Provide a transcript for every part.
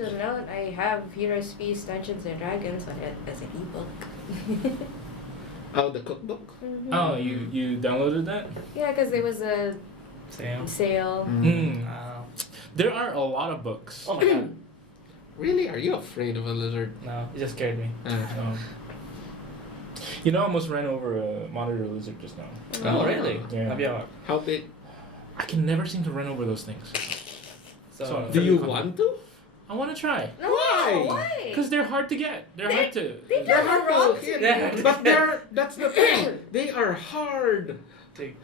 random note, I have Heroes Feast Dungeons and Dragons on it as an ebook. Oh, the cookbook? Mm-hmm. Oh, you downloaded that? Yeah, because there was a sale. There are a lot of books. Oh my god. Really? Are you afraid of a lizard? No, it just scared me. You know, I almost ran over a monitor lizard just now. Oh, really? Yeah. How big? I can never seem to run over those things. So, Do you want to? I want to try. No, Why? why? Because they're hard to get. They're hard to. They They're never hard wrong to to hit. Yeah. But that's the thing. They are hard.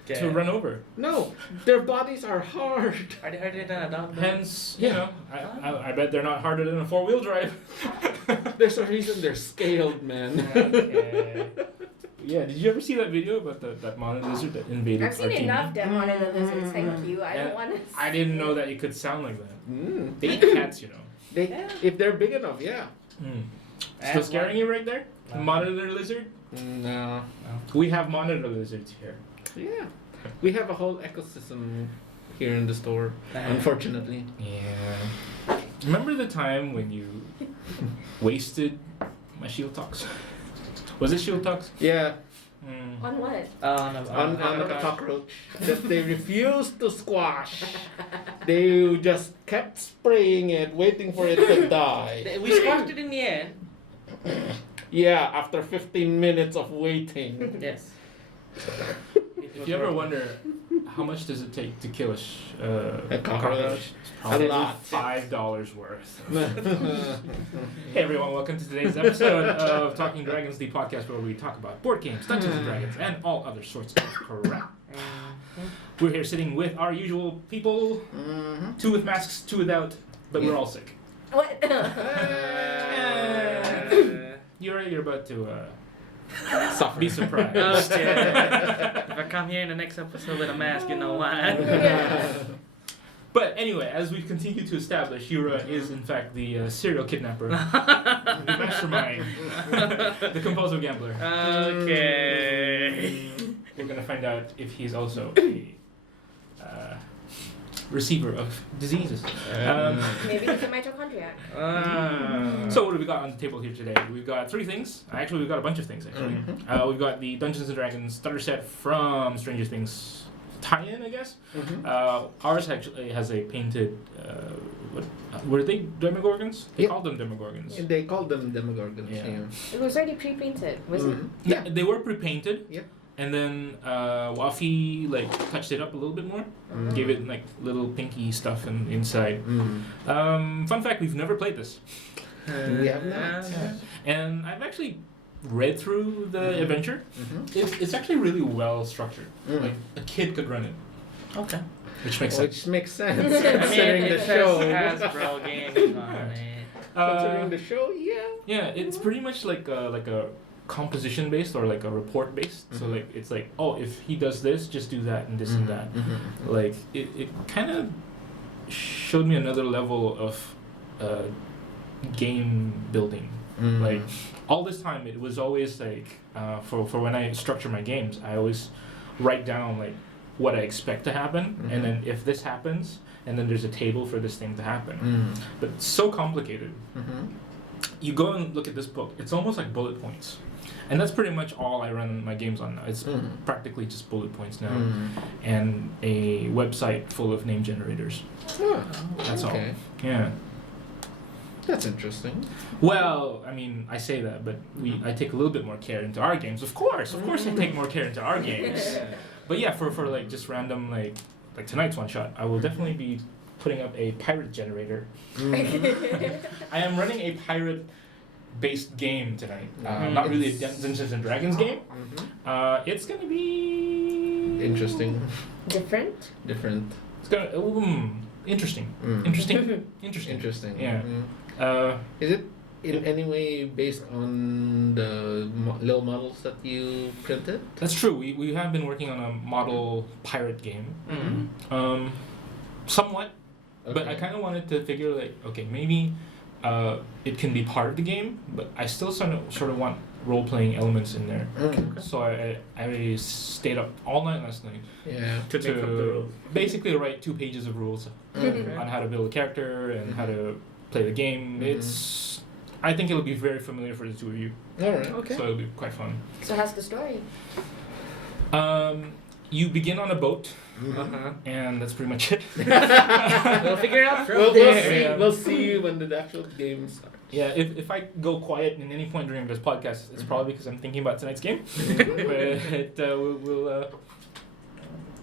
To run over. No, their bodies are hard. Are they harder than a dog? Hence, Yeah. you know, I bet they're not harder than a 4-wheel drive. There's a reason they're scaled, man. Okay. Yeah, did you ever see that video about that monitor lizard that invaded I've seen our TV? enough Dead Monitor Lizards, thank you. I Yeah, don't want to. I didn't know that it could sound like that. They eat cats, you know. If they're big enough, yeah. Still scaring you right there? No. Monitor lizard? No. We have monitor lizards here. Yeah. We have a whole ecosystem here in the store, unfortunately. Yeah. Remember the time when you wasted my shield tox? Was it shield tox? Yeah. On what? On a cockroach that they refused to squash. They just kept spraying it, waiting for it to die. We squashed it in the end. Yeah, after 15 minutes of waiting. Yes. If you ever wonder how much does it take to kill A cockroach? it's probably A lot. $5 worth. Hey everyone, welcome to today's episode of Talking Dragons, the podcast where we talk about board games, Dungeons and Dragons, and all other sorts of crap. We're here sitting with our usual people, two with masks, two without, but we're all sick. What? You're about to Suffer. be surprised. Okay. If I come here in the next episode with a mask, you know why. But anyway, as we've continued to establish, Yura is in fact the serial kidnapper, the mastermind, the compulsive gambler. Okay. We're gonna find out if he's also a receiver of diseases. Maybe he's a mitochondriac. So what do we got on the table here today? We've got three things. Actually, we've got a bunch of things, actually. We've got the Dungeons & Dragons starter set from Stranger Things tie-in, I guess. Ours actually has a painted... what were they Demogorgons? They Yep. called them Demogorgons. They called them Demogorgons. Yeah. It was already pre-painted, was it? Yeah, they were pre-painted. Yep. And then Wafi touched it up a little bit more. Gave it little pinky stuff inside. Fun fact, we've never played this. We have not. And I've actually read through the adventure. It's actually really well structured. Like a kid could run it. Okay. Which makes sense. Which makes sense I mean, considering it the show. Hasbro games on it. Considering the show, yeah. Yeah, it's pretty much like a composition based or like a report based. So it's like, oh, if he does this, just do that and this and that. Like it kind of showed me another level of game building. Like all this time, it was always like for when I structure my games, I always write down like what I expect to happen, and then if this happens, and then there's a table for this thing to happen. But it's so complicated. You go and look at this book. It's almost like bullet points. And that's pretty much all I run my games on now. It's practically just bullet points now. And a website full of name generators. That's all. Yeah. That's interesting. Well, I mean, I say that, but I take a little bit more care into our games. Of course I take more care into our games. But yeah, for like just random like tonight's one shot, I will definitely be putting up a pirate generator. I am running a pirate-based game tonight. Not really a Dungeons and Dragons game. It's gonna be Interesting. Different? Different. It's gonna interesting. Interesting. Yeah. Is it in any way based on the little models that you printed? That's true. We have been working on a model pirate game. Somewhat. But I kind of wanted to figure maybe it can be part of the game, but I still sort of want role-playing elements in there. So I stayed up all night last night To make up the rules. basically write 2 pages of rules on how to build a character and how to play the game. I think it'll be very familiar for the two of you. All right. Okay. So it'll be quite fun. So how's the story? You begin on a boat, Uh-huh. and that's pretty much it. We'll figure it out from We'll there. see. Yeah. We'll see when the actual game starts. Yeah, if I go quiet in any point during this podcast, it's probably because I'm thinking about tonight's game. But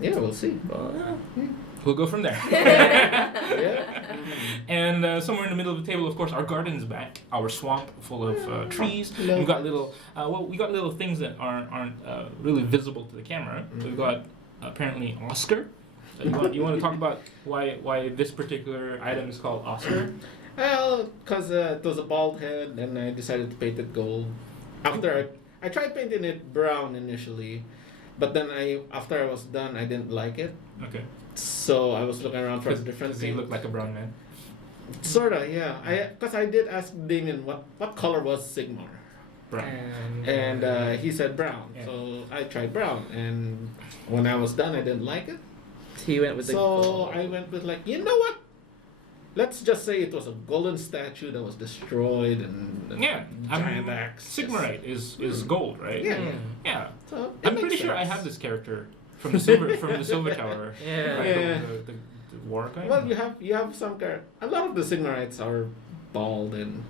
Yeah, we'll see. we'll go from there. Yeah. And somewhere in the middle of the table, of course, our garden's back. Our swamp full of trees. Hello. We've got little things that aren't really visible to the camera. We've got apparently Oscar. You want to talk about why this particular item is called Oscar? Well, because it was a bald head, and I decided to paint it gold. After I tried painting it brown initially, but then after I was done, I didn't like it. Okay. So I was looking around for different Because things. you look like a brown man. Sorta, yeah. Because I did ask Damien what color was Sigmar, Brown. and he said brown. Yeah. So I tried brown, and when I was done, I didn't like it. He went with So I went with you know what? Let's just say it was a golden statue that was destroyed and Yeah, giant axe. Sigmarite is gold, right? Yeah. Yeah. So it I'm makes pretty sure I sense. have this character from the silver tower. Yeah. Right? Yeah. The war guy. Well, you have some a lot of the Sigmarites are bald and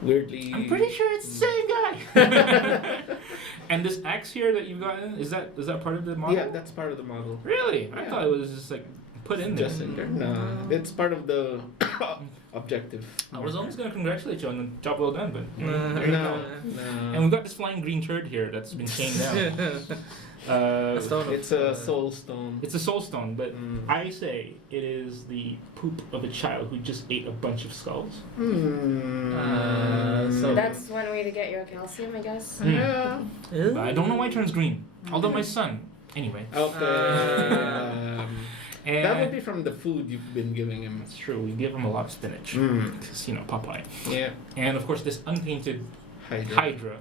weirdly. I'm pretty sure it's the same guy. And this axe here that you've gotten, is that part of the model? Yeah, that's part of the model. Really? I Yeah. thought it was just like put in there. Just in there. No, it's part of the objective. I was almost gonna congratulate you on the job well done, but No. there you go. No. And we've got this flying green turd here that's been chained down. A stone of- It's a soul stone. It's a soul stone, but Mm. I say it is the poop of a child who just ate a bunch of skulls. So- That's one way to get your calcium, I guess. Yeah. But I don't know why it turns green. Although my son, anyway. Okay. And That would be from the food you've been giving him. That's true. We give him a lot of spinach, Mm. because Popeye. Yeah. And of course, this unpainted Hydra. Hydra,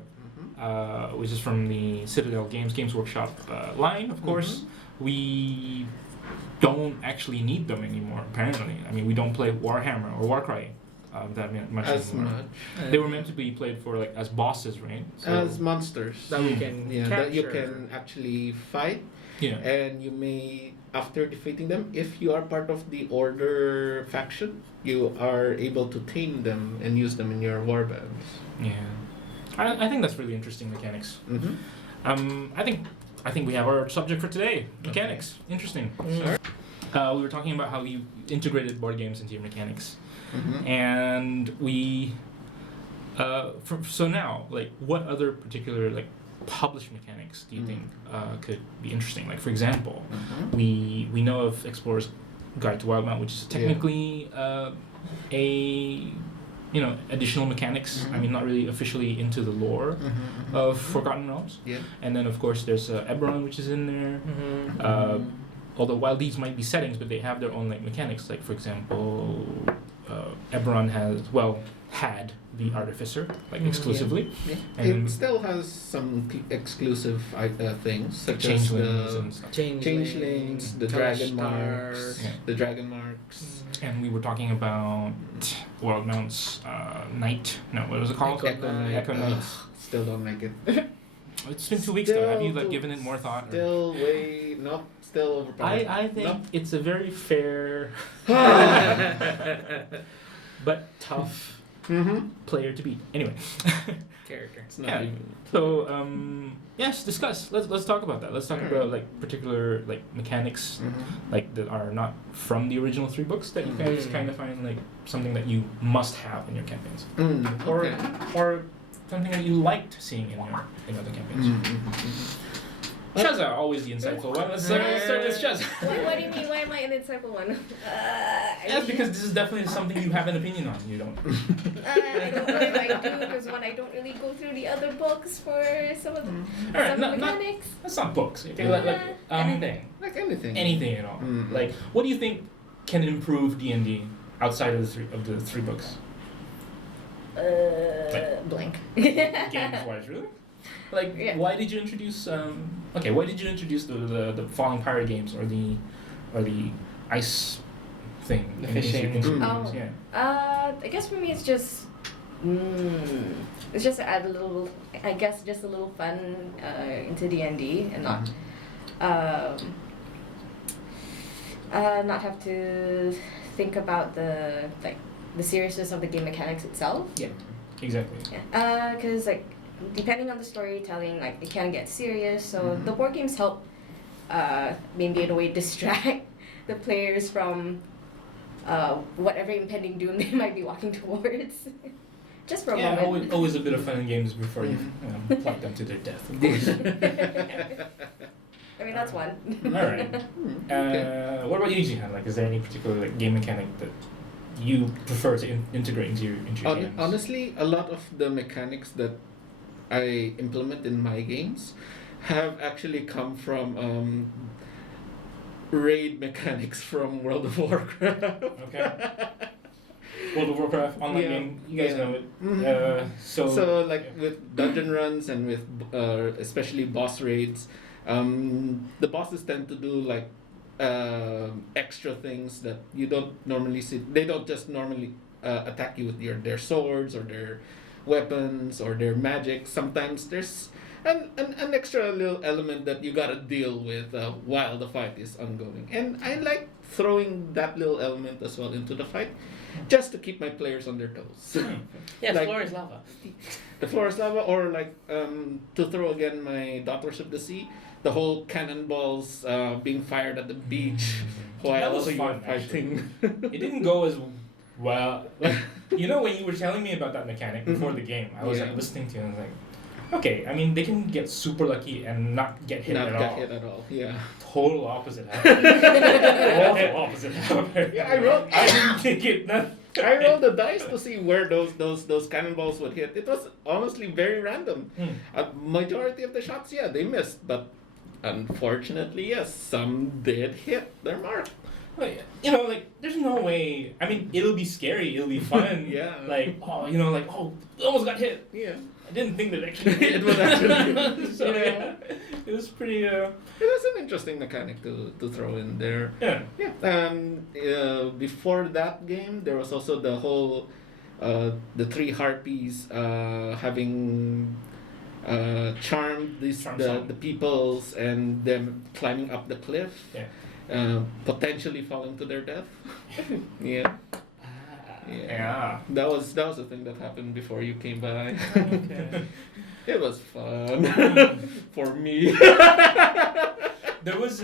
Mhm. which is from the Citadel Games Workshop line. Of course, we don't actually need them anymore. Apparently, I mean, we don't play Warhammer or Warcry that much As anymore. much. They were meant to be played for as bosses, right? So, As monsters. that we can Yeah, capture. that you can actually fight, yeah. and you may, after defeating them, if you are part of the Order faction, you are able to tame them and use them in your warbands. Yeah. I think that's really interesting mechanics. Mm-hmm. I think we have our subject for today. Mechanics. Interesting. Mm. We were talking about how you integrated board games into your mechanics. Mm-hmm. And we so now, what other particular published mechanics do you think could be interesting? Like, for example, Mm-hmm. we know of Explorer's Guide to Wildemount, which is technically a additional mechanics. I mean, not really officially into the lore of Forgotten Realms. Yeah. And then of course there's Eberron, which is in there. Mm-hmm. Although while these might be settings, but they have their own mechanics. Like, for example, Eberron had the Artificer exclusively, Yeah. and It still has some exclusive things, such as changelings the and stuff. changelings, the dragon marks, Yeah. the dragon marks. And we were talking about Wildemount's Knight. No, what was it called? Echo Knight. Ugh, still don't like it. It's been 2 weeks though. Have you Still given it more thought? or- Still still overpowered. I think Nope. it's a very fair but tough Mm-hmm. player to beat. Anyway, Character. It's not Yeah. even. so yes, discuss. Let's talk about that. Let's talk Alright. about particular mechanics Mm-hmm. that are not from the original 3 books that you guys Mm. kind of find something that you must have in your campaigns, or Okay. or something that you liked seeing in other campaigns. Mm-hmm. Shazza, always the insightful one. Let's start with Shazza. What do you mean? Why am I an insightful one? That's because this is definitely something you have an opinion on. You don't. I don't know if I do, because one, I don't really go through the other books for some of the All right, some not mechanics. that's not books. Okay, Anything. Like anything. anything at all. Mm. Like, what do you think can improve D&D outside of the three books? Blank. Games wise, really? Like, Yeah. why did you introduce? Why did you introduce the Falling Pirate games or the ice thing? The Anything you fishing. can Oh. use? Yeah. I guess for me it's just to add a little, I guess just a little fun into D&D and not have to think about the seriousness of the game mechanics itself. Exactly. Yeah. Because like depending on the storytelling, like it can get serious. So the board games help maybe in a way distract the players from whatever impending doom they might be walking towards. Just for a Yeah, moment. always a bit of fun in games before you plug them to their death, of course. I mean that's one. All right. What about you, Jihan? Like, is there any particular like game mechanic that you prefer to integrate into your games? Honestly, a lot of the mechanics that I implement in my games have actually come from raid mechanics from World of Warcraft. Okay. World of Warcraft online Yeah. game, you guys know it. Mhm. So like yeah. with dungeon runs and with especially boss raids, the bosses tend to do like extra things that you don't normally see. They don't just normally attack you with their swords or their weapons or their magic. Sometimes there's an extra little element that you gotta deal with while the fight is ongoing. And I like throwing that little element as well into the fight, just to keep my players on their toes. Yeah, Like- floor is lava. The floor is lava, or like to throw again my Daughters of the Sea, the whole cannonballs being fired at the beach That while was you're fun, fighting. It didn't go as well. Like, you know, when you were telling me about that mechanic before the game, I was Yeah. like listening to you and I was like, okay, I mean, they can get super lucky and not get hit Not at get all. hit at all. Yeah. Total opposite happened. Total opposite happened. Yeah, I didn't think it. I rolled the dice to see where those cannonballs would hit. It was honestly very random. A majority of the shots, yeah, they missed, but unfortunately, yes, some did hit their mark. Like, you know, like, there's no way. I mean, it'll be scary. It'll be fun. Yeah. Like, oh, you know, like, oh, almost got hit. Yeah. I didn't think that actually. It was actually. So yeah. yeah, it was pretty. It was an interesting mechanic to throw in there. Yeah. Yeah. Before that game, there was also the whole, the three harpies having charmed Charm the song. peoples and them climbing up the cliff, Yeah. potentially falling to their death. Yeah. Yeah. That was the thing that happened before you came by. Okay. It was fun for me. There was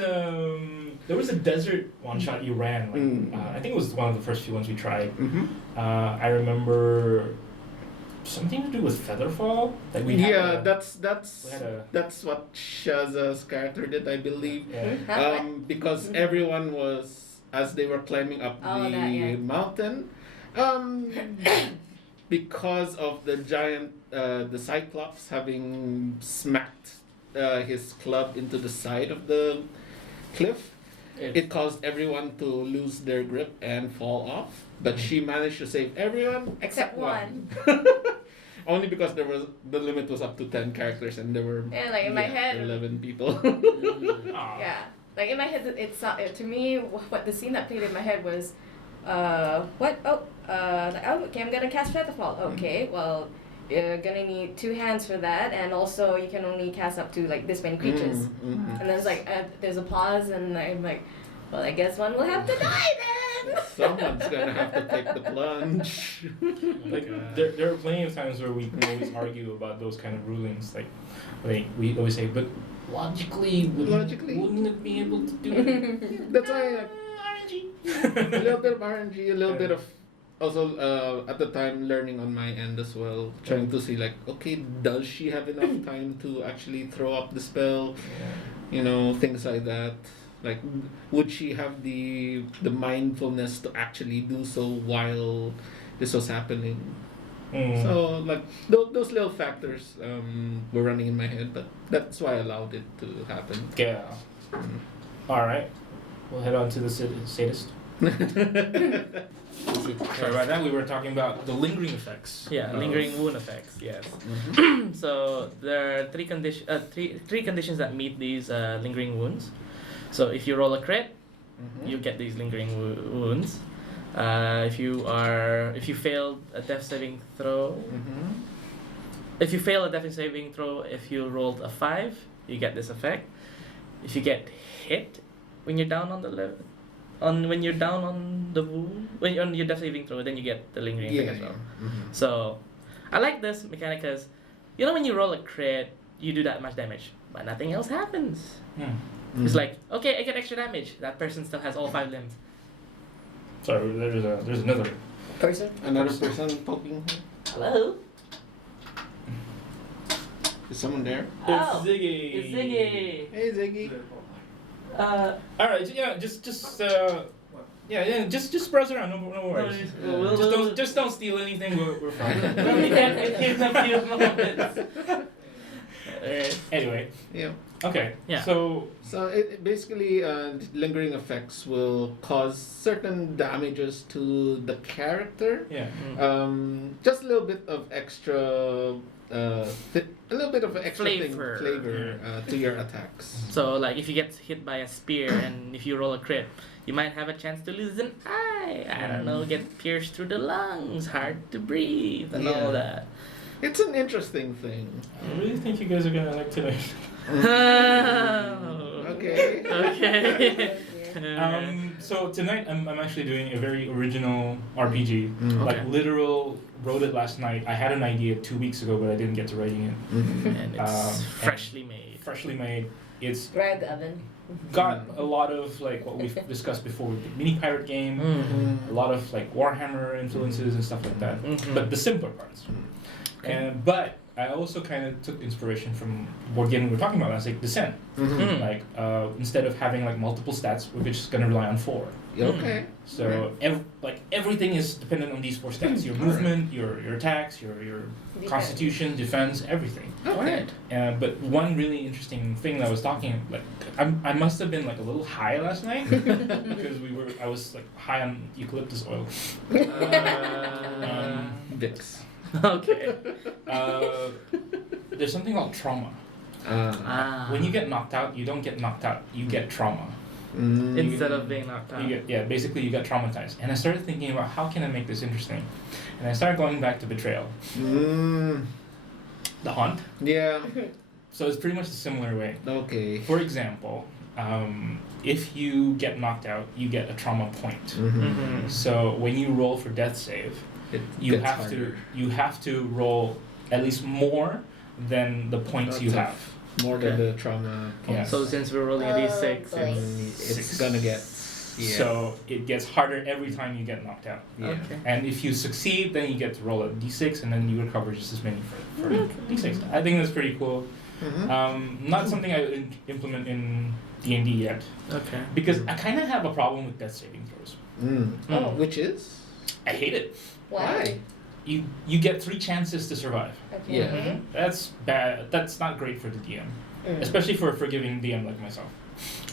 a desert one shot you ran. Like, I think it was one of the first few ones we tried. Mm-hmm. I remember something to do with Featherfall. That we had Yeah, a- that's we had a- that's what Shaza's character did, I believe. Yeah. Because everyone was, as they were climbing up Oh, the that, yeah. mountain, because of the giant, the Cyclops having smacked his club into the side of the cliff, it caused everyone to lose their grip and fall off. But she managed to save everyone Except one. Only because the limit was up to 10 characters and there were Yeah, like in my head. 11 people. Aw. Yeah, like in my head, to me, what the scene that played in my head was, what? Oh, like, oh, okay, I'm gonna cast Featherfall. Okay, well, you're gonna need 2 hands for that, and also you can only cast up to like this many creatures. Mhm. And then it's like there's a pause, and I'm like, well, I guess one will have to die then. Someone's gonna have to take the plunge. Like there are plenty of times where we can always argue about those kind of rulings. Like we always say, but logically, wouldn't it be able to do it? That's why RNG. a little bit of RNG, a little bit of also at the time learning on my end as well, trying to see like, okay, does she have enough time to actually throw up the spell? You know, things like that. Like, would she have the mindfulness to actually do so while this was happening? So like those little factors were running in my head, but that's why I allowed it to happen. Yeah. All right. We'll head on to the sadist. Sorry about that. We were talking about the lingering effects. Yeah, of- lingering wound effects. Yes. So there are three conditions that meet these lingering wounds. So if you roll a crit, Mhm. you get these lingering wounds. If you failed a death saving throw, Mhm. if you fail a death saving throw, if you rolled a 5, you get this effect. If you get hit when you're down on the level, when you're down on the wound, when you're on your death saving throw, then you get the lingering Yeah. effect as well. Mhm. So, I like this mechanic because, when you roll a crit, you do that much damage, but nothing else happens. Hmm. It's like, okay, I get extra damage. That person still has all 5 limbs. Sorry, there's another. Person. Another person poking. Hello. Is someone there? Oh, It's Ziggy. It's Ziggy. Hey, Ziggy. All right, just browse around. No worries. Just don't steal anything. We're fine. We can't in a few moments. Anyway, Yeah. okay. Yeah. So So it basically lingering effects will cause certain damages to the character. yeah. Just a little bit of extra, a little bit of extra Flavor. flavor to your attacks. So, like, if you get hit by a spear and if you roll a crit, you might have a chance to lose an eye. I don't know, get pierced through the lungs, hard to breathe, and all Yeah. that. It's an interesting thing. I really think you guys are gonna like tonight. Okay. Okay. So tonight I'm actually doing a very original RPG. Mm. Like Okay. literal, wrote it last night. I had an idea 2 weeks ago, but I didn't get to writing it. Mhm. And it's Um, freshly made. Freshly made. It's Grab the oven. got a lot of like what we've discussed before with the mini pirate game. Mm. A lot of like Warhammer influences and stuff like that. Mhm. But the simpler parts. But I also kind of took inspiration from board game we were talking about last week, Descent. Mhm. Mm. Like instead of having like multiple stats, we're just gonna rely on 4. Okay. So everything is dependent on these 4 stats: your movement, your attacks, your Defense. constitution, defense, everything. Okay. But one really interesting thing that I was talking, like I must have been like a little high last night because I was like high on eucalyptus oil. Vicks. Okay. There's something called trauma. Ah. When you get knocked out, you don't get knocked out, you get trauma. Mm. Instead of being knocked out. Basically you get traumatized. And I started thinking about how can I make this interesting, and I started going back to Betrayal, Mm. the Haunt. Yeah. So it's pretty much a similar way. Okay. For example, if you get knocked out, you get a trauma point. Mhm. Mhm. So when you roll for death save, It you gets have harder. to roll at least more than the points you Lots of- have. More than Okay. the trauma Yeah. points. So since we're rolling a d6, boy. it's It's gonna get. Yeah. So it gets harder every time you get knocked out. Yeah. okay. And if you succeed, then you get to roll a d6, and then you recover just as many for d6. I think that's pretty cool. Mhm. Not something I would implement in D&D yet, Okay. because I kind of have a problem with death saving throws. Mm. Oh. Which is? I hate it. Why? You get 3 chances to survive. Okay. Yeah. That's bad. That's not great for the DM, Mm. especially for a forgiving DM like myself.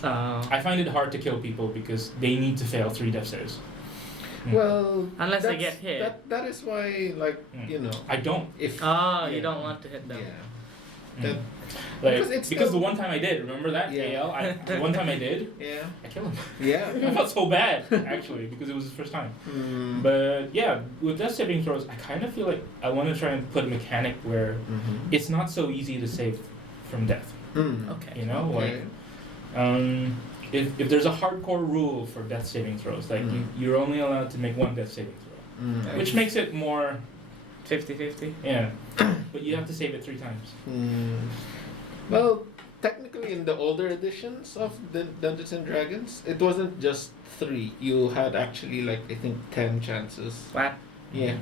I find it hard to kill people because they need to fail 3 death saves. Well, Unless they that's- get hit. That is why, like, Mm. you know, I don't. if Oh, you yeah. don't want to hit them. Yeah. Mm. That, Like, Because it's because still- the one time I did, remember that? Yeah. AL? The one time I did, yeah. I killed him. Yeah. I felt so bad, actually, because it was his first time. Mm. But yeah, with death saving throws, I kind of feel like I want to try and put a mechanic where Mhm. it's not so easy to save from death. Mm. Okay. You know, Okay. if there's a hardcore rule for death saving throws, like Mm. you're only allowed to make 1 death saving throw, Mm. which makes it more 50-50. yeah, but you have to save it 3 times. Mm. Well, technically, in the older editions of the Dungeons and Dragons, it wasn't just 3. You had actually, like, I think 10 chances. What? Yeah.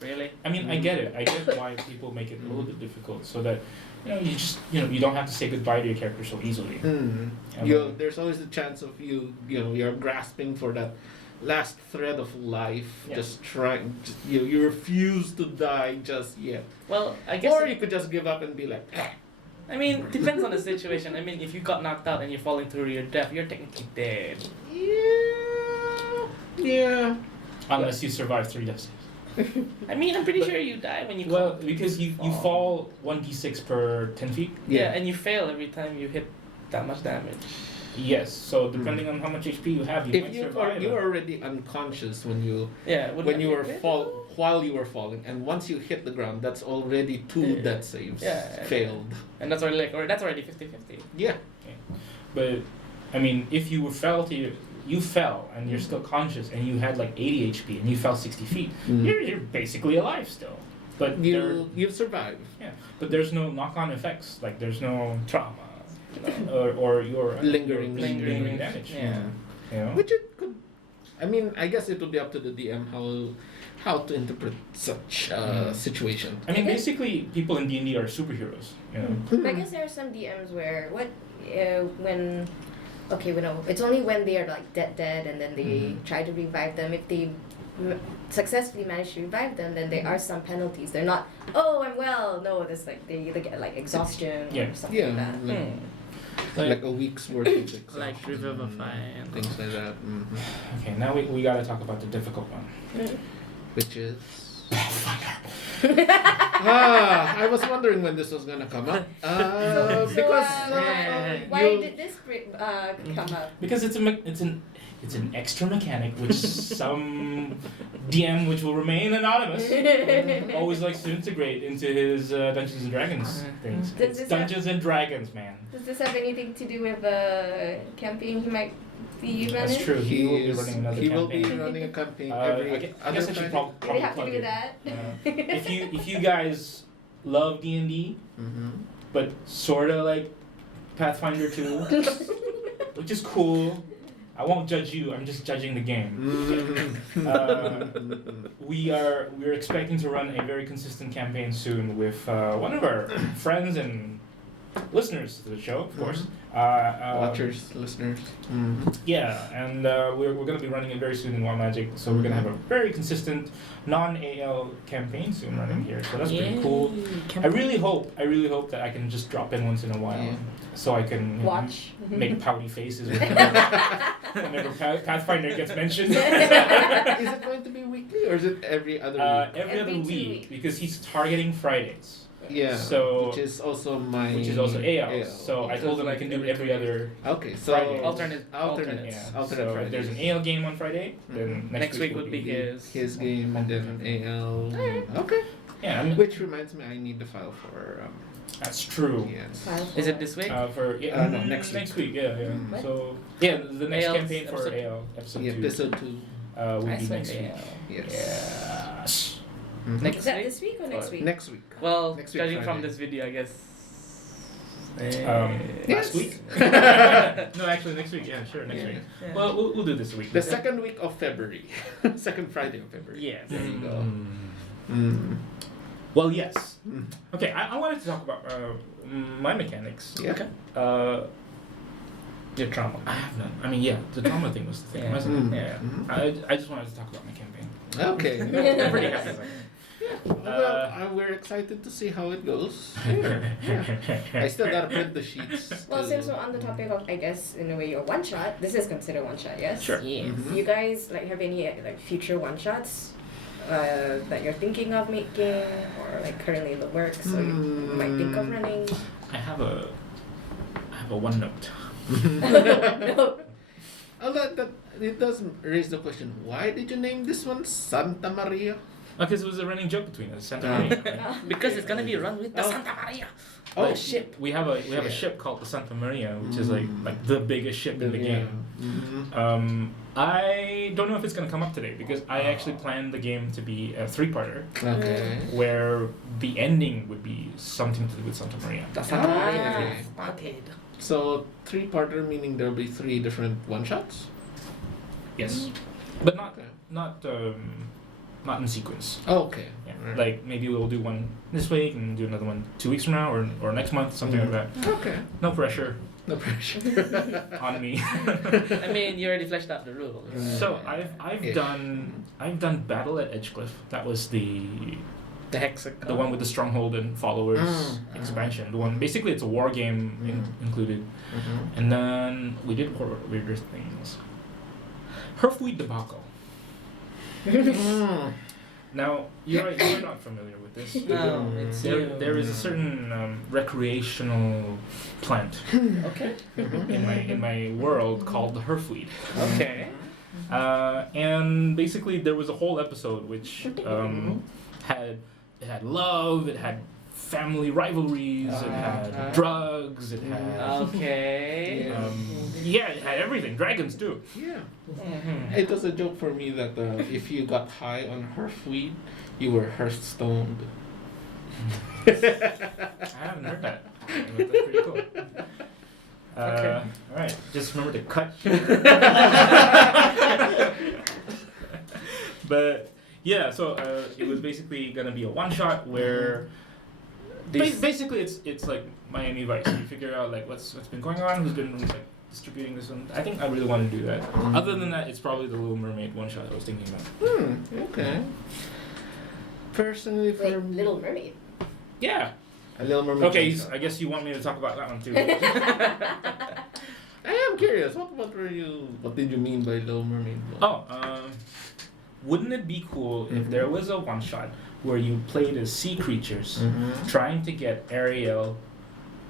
Really? I mean, I get it. I get why people make it a little bit difficult, so that you don't have to say goodbye to your character so easily. Mm. And There's always the chance of you're grasping for that last thread of life, Yeah. just trying. You refuse to die just yet, Well, I guess. or you could just give up and be like, I mean, depends on the situation. I mean, if you got knocked out and you're falling through your death, you're technically dead. yeah. Unless you survive 3 death saves. I mean, I'm pretty But- sure you die when you Well, fall. because you fall 1d6 per 10 feet. Yeah, and you fail every time you hit that much damage. Yes. So depending on how much HP you have, you If might you survive. are you were already unconscious when you Yeah. when you were while you were falling, and once you hit the ground, that's already two Yeah. death saves Yeah. failed. And that's already that's already 50-50. Yeah. But I mean, if you fell you fell and you're still conscious and you had like 80 HP and you fell 60 feet, you're basically alive still. But You've survived. but there's no knock-on effects. Like there's no trauma, or your Lingering damage. Yeah. You know? Which it could. I mean, I guess it will be up to the DM how to interpret such situation. I mean, basically, people in D&D are superheroes. You know. I guess there are some DMs where when it's only when they are like dead and then they try to revive them. If they successfully manage to revive them, then there are some penalties. They're not, oh, I'm well. No, there's like they either get like exhaustion or something like that. Like a week's worth of exhaustion, Like Revivify and things like that. Okay, now we gotta talk about the difficult one. Which is. I was wondering when this was gonna come up. Because Why did this come up? Because it's an extra mechanic which some DM, which will remain anonymous, always likes to integrate into his Dungeons and Dragons things. Does It's this Dungeons and Dragons, man. Does this have anything to do with the campaign he might be running? That's true. He will be running another He will campaign. be running a campaign I every guess other I should Friday. probably Do they have to plug do it. that? If you love D&D, but sorta like Pathfinder 2, which is cool. I won't judge you. I'm just judging the game. We're expecting to run a very consistent campaign soon with one of our friends and listeners to the show, of course. Watchers, listeners. Yeah, and we're going to be running it very soon in Wild Magic, so we're going to have a very consistent non-AL campaign soon running here. So that's pretty cool. I really hope that I can just drop in once in a while, so I can Watch. make pouty faces whenever Pathfinder gets mentioned. Is it going to be weekly or is it every other week? Every other Every 2 week, weeks. because he's targeting Fridays. Yeah. So- which is also AL. So I told him I can do every other. Okay, so Friday. alternate Yeah. alternate So if Fridays. there's an AL game on Friday, then Next week will would be his game and then an AL. Okay. Yeah, I mean, Which reminds me, I need to file for that's true. yes. Is it this week? For No, next week. Yeah. Mm. So the next AL campaign for episode- AL episode Yeah, 2 episode 2. will I be swear next they week. are. Yes. Yes. Mhm. Next Is that week? this week or next week? Next week. Well, Next week, judging from Friday. this video, I guess. Last Yes. week? No, actually next week. Yeah, sure, next Yeah. week. Yeah. Well, we'll do this week. The second week of February. Second Friday of February. Yes. There you go. Mm. Well, yes. Mm. Okay, I wanted to talk about my mechanics. Yeah. Okay. Your trauma. I have none. I mean, yeah, the trauma thing was the thing, Yeah. wasn't it? Mm. Yeah. Mhm. I just wanted to talk about my campaign. Okay. I'm pretty happy. We're excited to see how it goes. I still gotta print the sheets. Well, to- since we're on the topic of, I guess, in a way, your one shot. This is considered one shot, yes. Sure. Yes. Mhm. You guys like have any like future one shots that you're thinking of making, or like currently in the works, or you might think of running? I have a OneNote. No. Oh, that it does raise the question. Why did you name this one Santa Maria? Because it was a running joke between us, Santa Ah. Maria. Because it's gonna be run with the Oh. Santa Maria. Oh, Like, ship. We have a Yeah. ship called the Santa Maria, which is like the biggest ship in the Yeah. game. Mhm. I don't know if it's gonna come up today because I actually planned the game to be a 3-parter Okay. where the ending would be something to do with Santa Maria. The Santa Maria Ah. started. So 3-parter meaning there'll be 3 different one shots. Yes, but not Okay. not in sequence. Oh, okay. Yeah. Right. Like maybe we'll do one this week and do another one 2 weeks from now or next month, something like that. Okay. No pressure No pressure. on me. I mean, you already fleshed out the rules. So I've Ish. done Battle at Edgecliff. That was the Hexagon. one with the Stronghold and Followers Mm. expansion. The one basically it's a war game included. Mhm. And then we did weirder things. Herfweed Debacle. Mm. Now you're not familiar with this. No, it's There is a certain recreational plant Okay. in my world called the herfweed. Okay. And basically there was a whole episode which had love, it had family rivalries, it had drugs, it had Okay. it had everything. Dragons too. Yeah. Mhm. It was a joke for me that if you got high on Hearthweed, you were Hearthstoned. I haven't heard that. That's pretty cool. Okay. All right, just remember to cut. But yeah, so it was basically gonna be a one shot where basically it's like Miami Vice. You figure out like what's been going on, who's been like distributing this one. I think I really want to do that. Other than that, it's probably the Little Mermaid one shot I was thinking about. Okay. Personally, for Wait, Little Mermaid. Yeah. a Little Mermaid. Okay, one shot. I guess you want me to talk about that one too. I am curious. What did you mean by Little Mermaid? Oh, wouldn't it be cool if there was a one shot where you played as sea creatures trying to get Ariel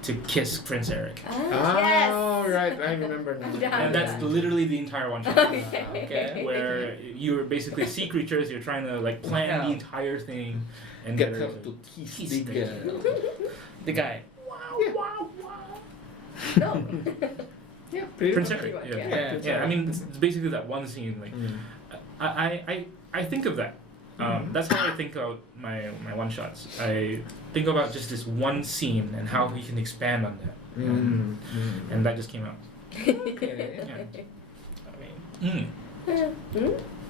to kiss Prince Eric? Oh, right. I remember now. Yeah. And that's literally the entire one shot. Okay. Where you're basically sea creatures, you're trying to like plan Yeah. the entire thing and Get get her her to kiss kiss the the girl. The guy. No. Yeah, pretty Prince much. Eric. Yeah. Yeah. Yeah. I mean, it's basically that one scene. Like, I think of that. That's how I think of my one shots. I think about just this one scene and how we can expand on that. And that just came out. Okay. I mean,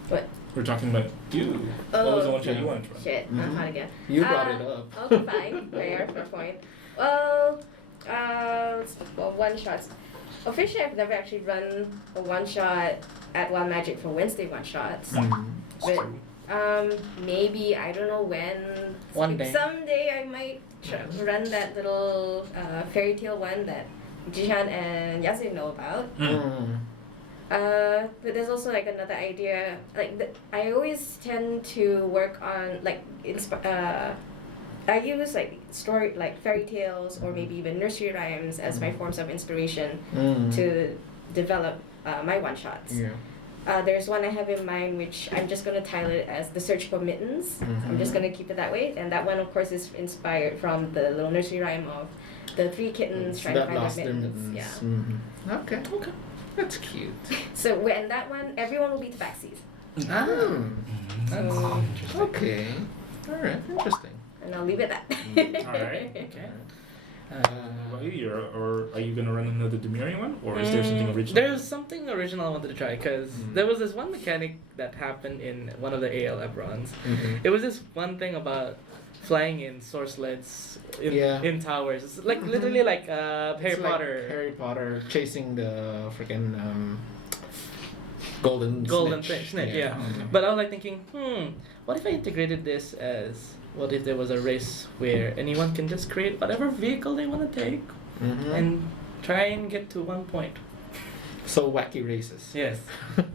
What? we're talking about you. What was the one shot you wanted to run? Shit, Mhm. hot again. You brought it up. Okay, fine. Fair point. Well, one shots. Officially, I've never actually run a one shot at Wild Magic for Wednesday one shots. It's true. Maybe I don't know when. One day. Someday I might run that little fairy tale one that Jihan and Yasin know about. But there's also like another idea. I always tend to work on I use like story like fairy tales or maybe even nursery rhymes as my forms of inspiration to develop my one shots. Yeah. There's one I have in mind which I'm just gonna title it as The Search for Mittens. I'm just gonna keep it that way. And that one of course is inspired from the little nursery rhyme of the three kittens trying to That find their lost their mittens. mittens. Yeah. Okay. That's cute. So when that one, everyone will be tabaxis. Okay. Alright, interesting. And I'll leave it at that. Alright, okay. What about you? Or are you gonna run another Demiri one? Or is there something original? There's something original I wanted to try because there was this one mechanic that happened in one of the ALF runs. It was this one thing about flying in source sleds in towers. It's like literally like Harry It's like Potter. Harry Potter chasing the freaking golden Snitch, yeah. Okay. But I was like thinking, what if I integrated this as what if there was a race where anyone can just create whatever vehicle they want to take and try and get to one point. So wacky races. Yes.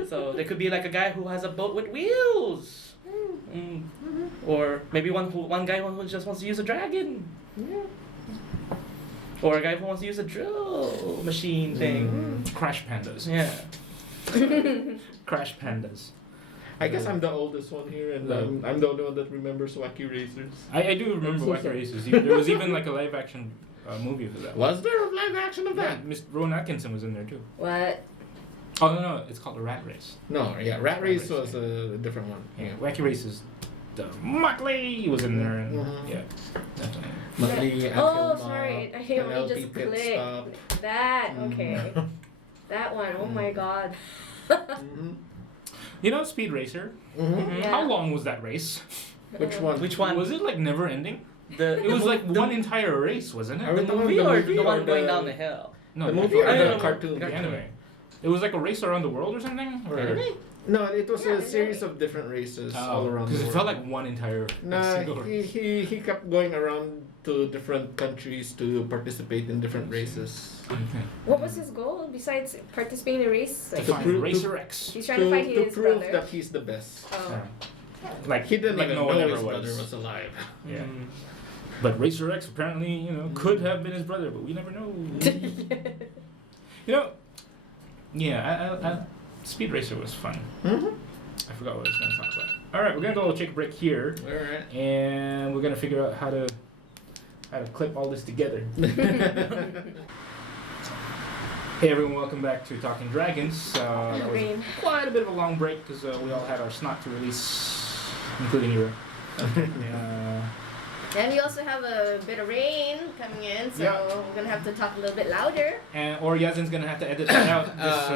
So there could be like a guy who has a boat with wheels. Or maybe one guy who just wants to use a dragon. Or a guy who wants to use a drill machine thing. Crash Pandas. Yeah. Crash Pandas. I guess I'm the oldest one here, and I'm the only one that remembers wacky racers. I do remember So Wacky sorry. Races. There was even like a live action movie for that. Was there a live action of Yeah, that? Miss Rowan Atkinson was in there too. What? Oh no, it's called the Rat Race. No, yeah, Rat Race was a different one. Yeah, Wacky Races. The Muttley was in there, and Mhm. yeah, definitely. Muttley, Oh, Ankylma, sorry. I hear me Penelope just Pitstop. clicked. That, okay. That one, oh my god. Mhm. You know, Speed Racer. Mhm. Yeah. How long was that race? Which one? Which one? Was it like never ending? The It was like the, one entire race, wasn't Are it? we the talking movie about or the movie the one or going the- down the hill? No, the movie or I the don't know. cartoon? The anime. It was like a race around the world or something. Or? Really? No, it was Yeah, a it's series really- of different races Oh, all around the because world. it felt like one entire Nah, single race. he kept going around to different countries to participate in different races. Okay. What was his goal besides participating in a race? To Like, find prove- Racer X. he's trying to find his prove brother. that he's the best. Oh. Yeah. Like He didn't like even no one know ever his was. brother was alive. Yeah. Mm. But Racer X apparently, could have been his brother, but we never know. Speed Racer was fun. Mm-hmm. I forgot what I was going to talk about. All right, we're gonna go take a break here, All right. and we're gonna figure out how to clip all this together. Hey everyone, welcome back to Talking Dragons. That was Rain. quite a bit of a long break because we all had our snot to release, including you. And we also have a bit of rain coming in, so Yeah. we're gonna have to talk a little bit louder. Or Yazin's gonna have to edit that out. Just,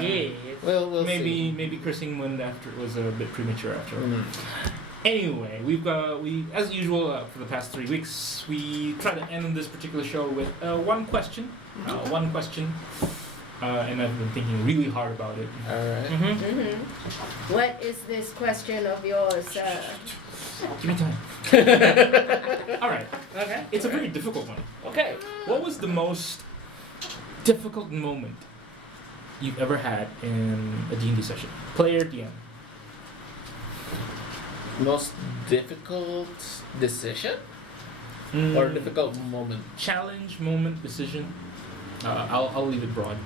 Yes. Well, we'll see. maybe cursing when after it was a bit premature after. Mm. Anyway, we as usual for the past 3 weeks we try to end this particular show with one question, and I've been thinking really hard about it. All right. Mm-hmm. What is this question of yours? Give me time. All right, Okay. it's a very difficult one. Okay. What was the most difficult moment you've ever had in a D&D session? Player, DM. Most difficult decision or difficult moment? Challenge, moment, decision. I'll leave it broad.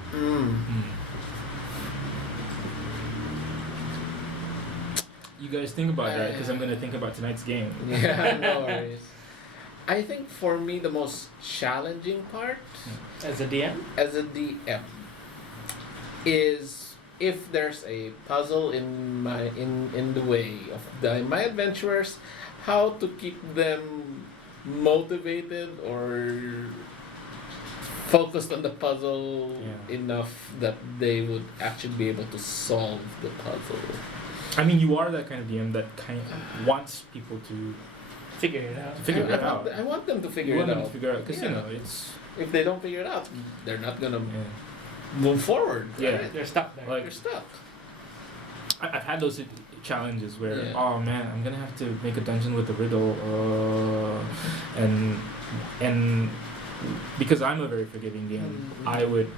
You guys think about that because I'm gonna think about tonight's game. Yeah, no worries. I think for me the most challenging part As a DM? as a DM is if there's a puzzle in the way of my adventurers, how to keep them motivated or focused on the puzzle enough that they would actually be able to solve the puzzle. I mean, you are that kind of DM that kind of wants people to Figure it out. figure it out. I want them to You figure want it them to out. figure it out because Yeah. it's If they don't figure it out, they're not gonna yeah. move forward. Yeah. Right? They're stuck there. Like They're stuck. I've had those challenges where Yeah. oh man, I'm gonna have to make a dungeon with a riddle, and because I'm a very forgiving DM, Mhm. I would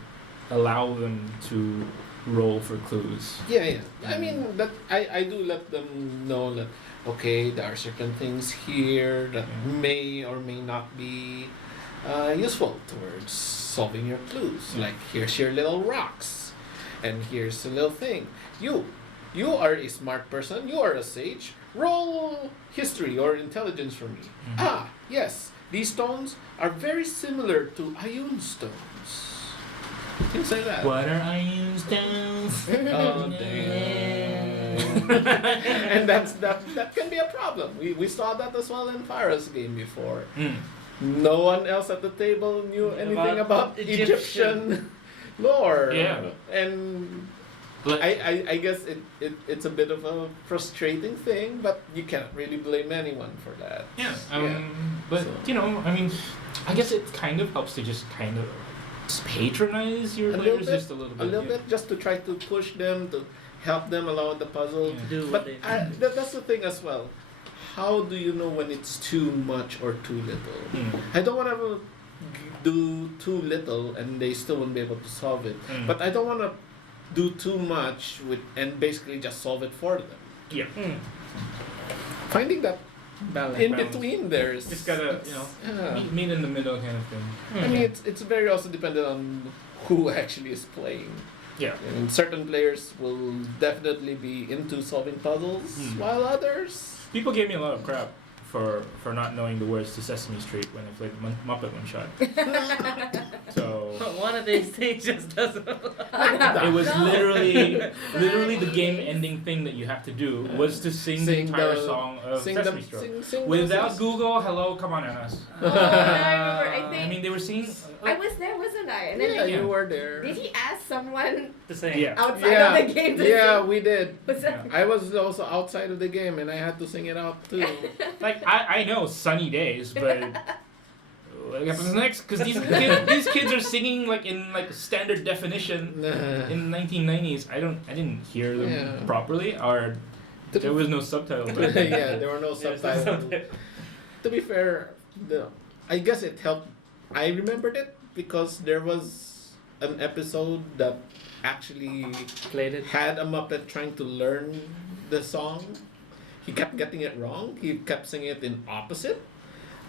allow them to roll for clues. Yeah. I mean that I do let them know that okay, there are certain things here that Yeah. may or may not be useful towards solving your clues. Yeah. Like here's your little rocks, and here's a little thing. You are a smart person. You are a sage. Roll history or intelligence for me. Mhm. Ah, yes. These stones are very similar to Ioun stones. Things like that. What are iron stones? Oh, damn. And that can be a problem. We saw that as well in Farah's game before. Mm. No one else at the table knew anything about Egyptian lore. Yeah. And But I guess it's a bit of a frustrating thing, but you can't really blame anyone for that. yeah, Yeah. but So- I mean, I guess it kind of helps to just kind of patronize your A little players bit, just a little bit. A little yeah. bit, just to try to push them, to help them along the puzzle. Yeah. Do what But they that's the thing as well. How do you know when it's too much or too little? Mm. I don't want to do too little and they still won't be able to solve it. Mm. But I don't want to do too much and basically just solve it for them. Yeah. Finding that balance. in balance. between there is Just gotta, it's- you know, yeah. meet in the middle kind of thing. I mean, it's very also dependent on who actually is playing. Yeah. And certain players will definitely be into solving puzzles, Hmm. while others. People gave me a lot of crap for not knowing the words to Sesame Street when I played Muppet One Shot. So One of these things just doesn't. it was No. literally the game ending thing that you have to do was to sing the entire song of Sesame Street. sing Without those- Google, hello, come on, Anas. Oh, I remember. I think I mean, they were singing. I was there, wasn't I? And then Yeah, Yeah. you were there. did he ask someone The same. Yeah. outside Yeah, of the game to yeah, sing? we did. Was that- I was also outside of the game and I had to sing it out too. Like I know sunny days, but what happens next? Because these kids are singing like in like standard definition in 1990s. I didn't hear them Yeah. properly, or there was no subtitle. But Yeah, there were no There's subtitles. something. To be fair, I guess it helped. I remembered it because there was an episode that actually Played it. had a Muppet trying to learn the song, he kept getting it wrong. He kept singing it in opposite,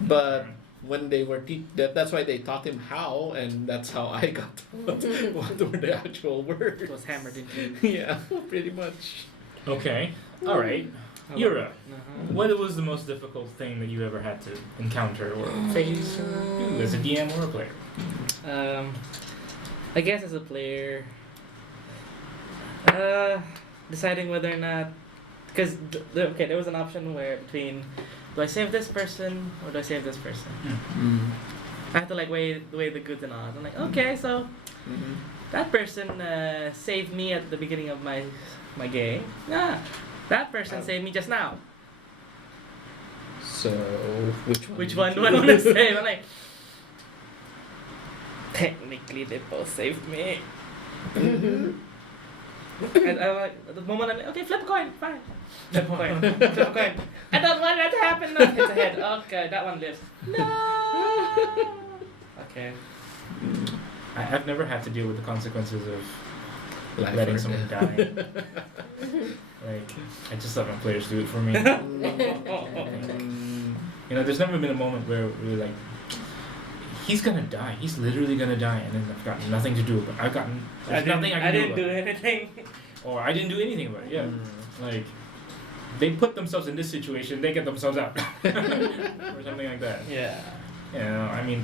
but when they were that's why they taught him how, and that's how I got what were the actual words. It was hammered into. Yeah, pretty much. Okay. All right. How Yura, Uh-huh. what was the most difficult thing that you ever had to encounter or face or do as a DM or a player? I guess as a player, deciding whether or not, because there was an option where between, do I save this person or do I save this person? I had to like weigh the goods and odds. I'm like, okay, so Mm-hmm. that person saved me at the beginning of my game. Yeah, that person saved me just now. So which one? Which one do I want to save? I'm like, technically they both saved me. Mhm. And I'm like, at the moment I'm like, okay, flip a coin, fine. Flip a coin, flip a coin. I don't want that to happen. No, it's a head. Okay, that one lives. No. Okay. I've never had to deal with the consequences of Life letting or someone death. die. Like, I just let my players do it for me. Mm. You know, there's never been a moment where we're like, he's gonna die. He's literally gonna die, and then I've got nothing to do about it. There's nothing I can didn't do do about it. anything. Or I didn't do anything about it. Yeah. Mm. Like, they put themselves in this situation, they get themselves out. Or something like that. Yeah. You know, I mean,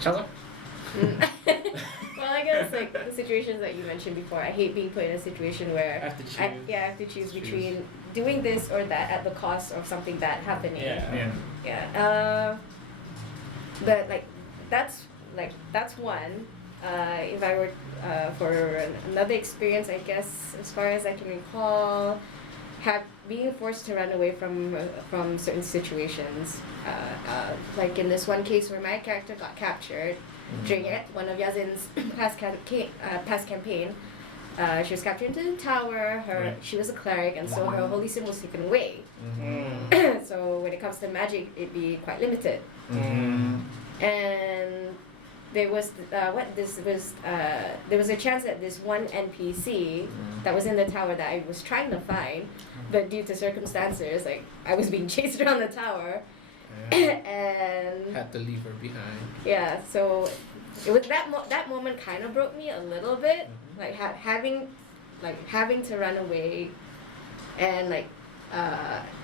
Chala? Well, I guess like the situations that you mentioned before, I hate being put in a situation I where have to choose. I have to choose between doing this or that at the cost of something bad happening. Yeah. Yeah. Yeah. But like that's one. If I were for another experience, I guess as far as I can recall, being forced to run away from certain situations. Like in this one case where my character got captured during one of Yazin's past campaign. She was captured into the tower. Right. She was a cleric, and so her holy symbol was taken away. Mhm. So when it comes to magic, it'd be quite limited. Mhm. And there was there was a chance that this one NPC that was in the tower that I was trying to find, but due to circumstances, like I was being chased around the tower, and Had to leave her behind. yeah, so it was that moment kind of broke me a little bit, like having to run away, and like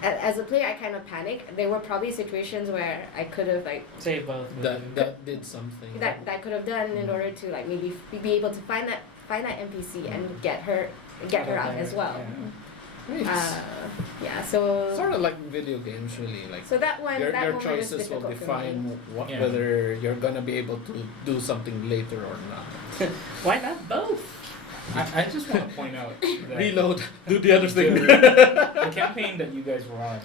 as a player I kind of panicked. There were probably situations where I could have like Save both. That did something. that I could have done in order to like maybe be able to find that NPC and get her out as well. It's Yeah, so sort of like video games, really. Like so that one your moment was choices will difficult for me. define Yeah. whether you're gonna be able to do something later or not. Why not both? I just want to point out that Reload. Do the other thing. the campaign that you guys were on,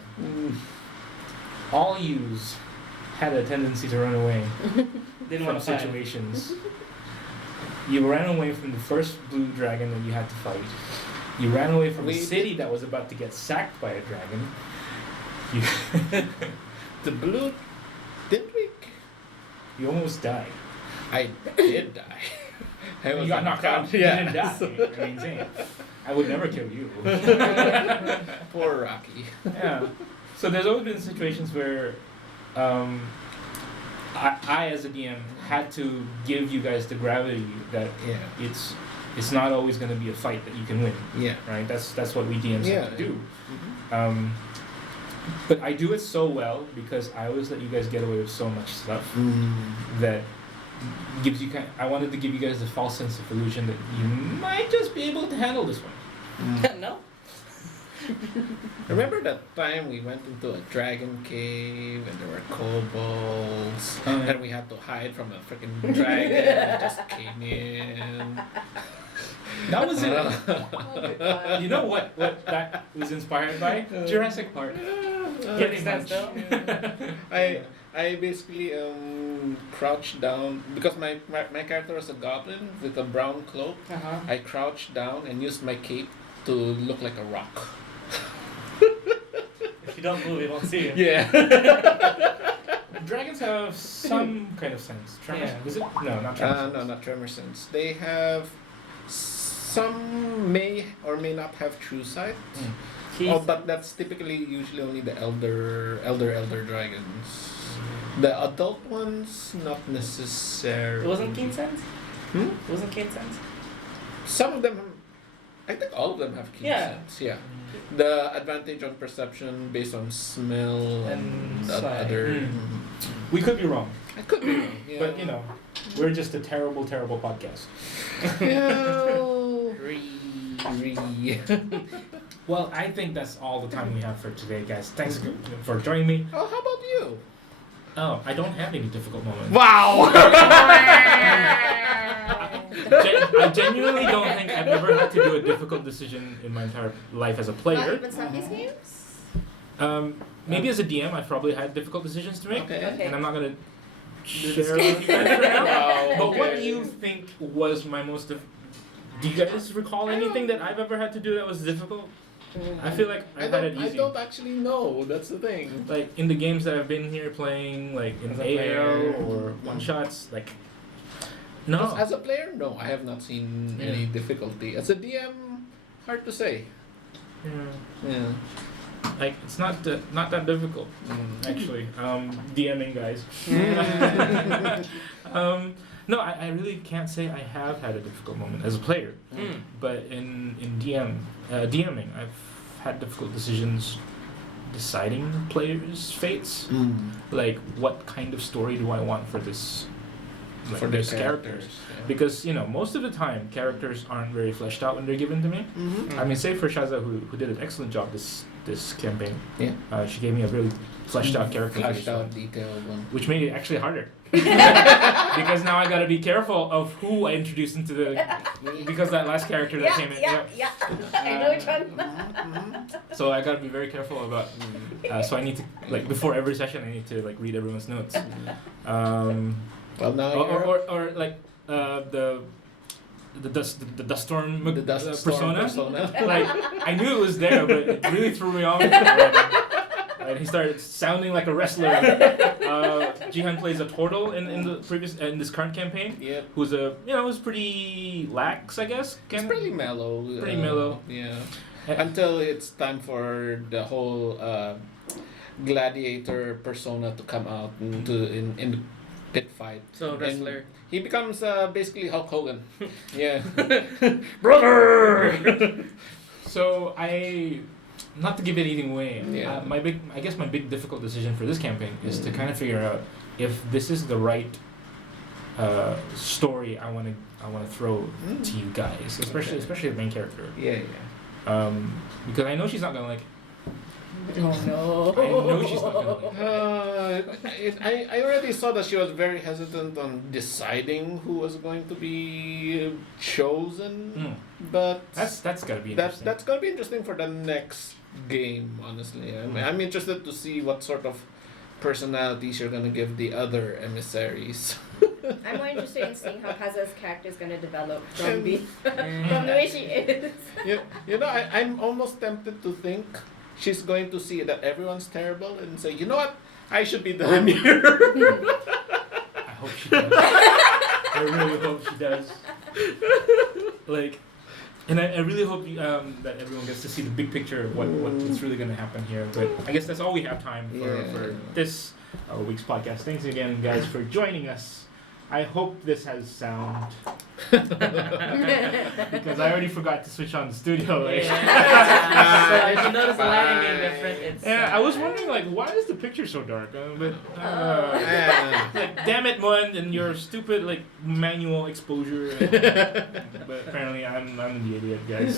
all yous had a tendency to run away Didn't from want to fight. situations. You ran away from the first blue dragon that you had to fight. You ran away from a We city that was about to get sacked by a dragon. You, The blue. Did we? you almost died. I did die. I You was got knocked out. Yeah. You didn't die. I mean, same. I would never kill you. Poor Rocky. Yeah. So there's always been situations where I as a DM had to give you guys the gravity that Yeah. it's not always going to be a fight that you can win, Yeah. right? That's what we DMs Yeah. have to do. But I do it so well because I always let you guys get away with so much stuff that gives you I wanted to give you guys the false sense of illusion that you might just be able to handle this one. No. Remember that time we went into a dragon cave and there were kobolds and we had to hide from a freaking dragon that just came in. That was it. Oh my god. You know what that was inspired by? Jurassic Park. Pretty much. I basically crouched down because my character was a goblin with a brown cloak. Uh-huh. I crouched down and used my cape to look like a rock. If you don't move, it won't see you. Yeah. Dragons have some kind of sense. Tremors? Yeah. Is it? No, not tremors. No, not tremor sense. They have some may or may not have true sight. Oh, but that's typically usually only the elder dragons. The adult ones, not necessarily. It wasn't keen sense? Hmm? It wasn't keen sense? Some of them, I think all of them have keen Yeah. sense. Yeah. The advantage on perception based on smell and And sight. other. We could be wrong, I could be wrong. Yeah. but you know, we're just a terrible, terrible podcast. Well, I think that's all the time we have for today, guys. Thanks for joining me. Oh, how about you? Oh, I don't have any difficult moments. Wow. I genuinely don't think I've ever had to do a difficult decision in my entire life as a Not player. even zombies games? Maybe as a DM, I've probably had difficult decisions to make, Okay. and I'm not gonna share with you guys for now. Wow. But what do you think was my most? Do you guys recall anything that I've ever had to do that was difficult? I feel like I've had it I easy. don't actually know. That's the thing. Like in the games that I've been here playing, like in As a AL player. or one shots, like no. As a player, no, I have not seen Yeah. any difficulty. As a DM, hard to say. Yeah. Yeah. Like it's not that difficult actually. DMing guys. No, I really can't say I have had a difficult moment as a player, but in DMing, I've had difficult decisions deciding players' fates. Like what kind of story do I want for this? Like, For the this characters. Because most of the time characters aren't very fleshed out when they're given to me. Mm-hmm. I mean, say for Shaza who did an excellent job this campaign. Yeah. She gave me a really fleshed out character, for Flashed this out, one, detailed one. which made it actually harder. Because now I gotta be careful of who I introduce into the because that last character that came in. Yeah. I know which one. So I gotta be very careful about. So I need to before every session I need to read everyone's notes. Well, now Or like the dust storm the dust storm persona. Like I knew it was there, but it really threw me off. And he started sounding like a wrestler. Jihan plays a turtle in this current campaign. Yeah. Who's who's pretty lax, I guess. It's pretty mellow. Pretty mellow. Yeah. Uh, Until it's time for the whole gladiator persona to come out in the pit fight. So wrestler. He becomes basically Hulk Hogan. Yeah. Brother. So not to give anything away. Yeah. My big difficult decision for this campaign is to kind of figure out if this is the right story I want to throw to you guys, especially the main character. Yeah. Because I know she's not gonna like. Oh no. I know she's not gonna like. I already saw that she was very hesitant on deciding who was going to be chosen, but That's gotta be interesting. that's gonna be interesting for the next game. Honestly, I'm interested to see what sort of personalities you're gonna give the other emissaries. I'm more interested in seeing how Kaza's character is gonna develop from And- the from the way she is. I'm almost tempted to think she's going to see that everyone's terrible and say, you know what, I should be done here. I hope she does. I really hope she does. And I really hope that everyone gets to see the big picture of what's really going to happen here. But I guess that's all we have time for this week's podcast. Thanks again, guys, for joining us. I hope this has sound. Because I already forgot to switch on the studio. So if you notice the lighting being different, it's. Yeah, I was wondering why is the picture so dark? Yeah. Damn it, Mon, and your stupid manual exposure. But apparently I'm the idiot, guys.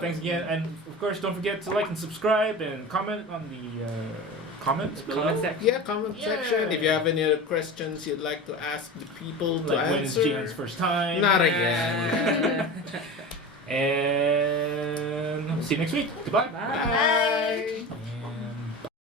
Thanks again, and of course don't forget to like and subscribe and comment on the comments below. Comment section. Yeah, comment section. If you have any other questions you'd like to ask the people to When it's answer. Jihan's first time. Not again. And see you next week. Goodbye. Bye. Bye.